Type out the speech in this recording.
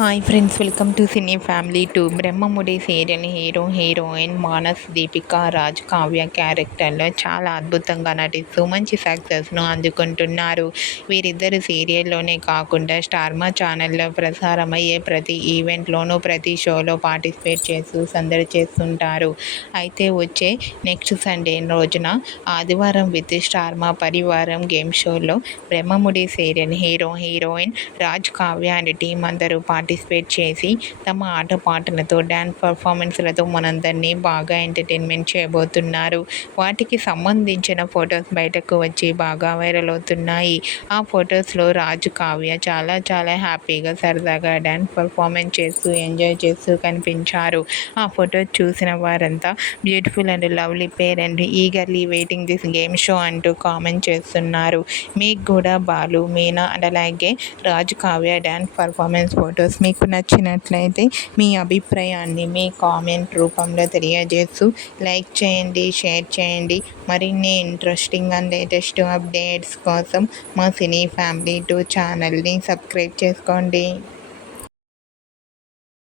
Hi friends, welcome to cine family two. Brahmamudi serial heroine Manas, Deepika Raj, Kavya క్యారెక్టర్లో చాలా అద్భుతంగా నటిస్తూ మంచి సక్సెస్ను అందుకుంటున్నారు. వీరిద్దరు సీరియల్లోనే కాకుండా స్టార్మా ఛానల్లో ప్రసారమయ్యే ప్రతి ఈవెంట్లోనూ, ప్రతి షోలో పార్టిసిపేట్ చేస్తూ సందడి చేస్తుంటారు. అయితే వచ్చే నెక్స్ట్ సండే రోజున ఆదివారం విత్ స్టార్మా పరివారం గేమ్ షోలో Brahmamudi serial heroine Raj, Kavya and team అందరూ పార్టిసిపేట్ చేసి తమ ఆటపాటలతో, డ్యాన్స్ పర్ఫార్మెన్స్లతో మనందరినీ బాగా ఎంటర్టైన్మెంట్ చేయబోతున్నారు. వాటికి సంబంధించిన ఫొటోస్ బయటకు వచ్చి బాగా వైరల్ అవుతున్నాయి. ఆ ఫొటోస్లో రాజు, కావ్య చాలా హ్యాపీగా, సరదాగా డ్యాన్స్ పర్ఫార్మెన్స్ చేస్తూ ఎంజాయ్ చేస్తూ కనిపించారు. ఆ ఫొటోస్ చూసిన వారంతా beautiful and lovely pair and eagerly waiting this game show అంటూ కామెంట్ చేస్తున్నారు. మీకు కూడా బాలు, మీనా అండ్ అలాగే రాజు, కావ్య డ్యాన్స్ పర్ఫార్మెన్స్ ఫొటోస్ మీకు నచ్చినట్లయితే మీ అభిప్రాయాన్ని మీ కామెంట్ రూపంలో తెలియజేస్తూ లైక్ చేయండి, షేర్ చేయండి. మరిన్ని ఇంట్రెస్టింగ్ అండ్ లేటెస్ట్ అప్డేట్స్ కోసం మా సినీ ఫ్యామిలీ 2 ఛానల్ని సబ్స్క్రైబ్ చేసుకోండి.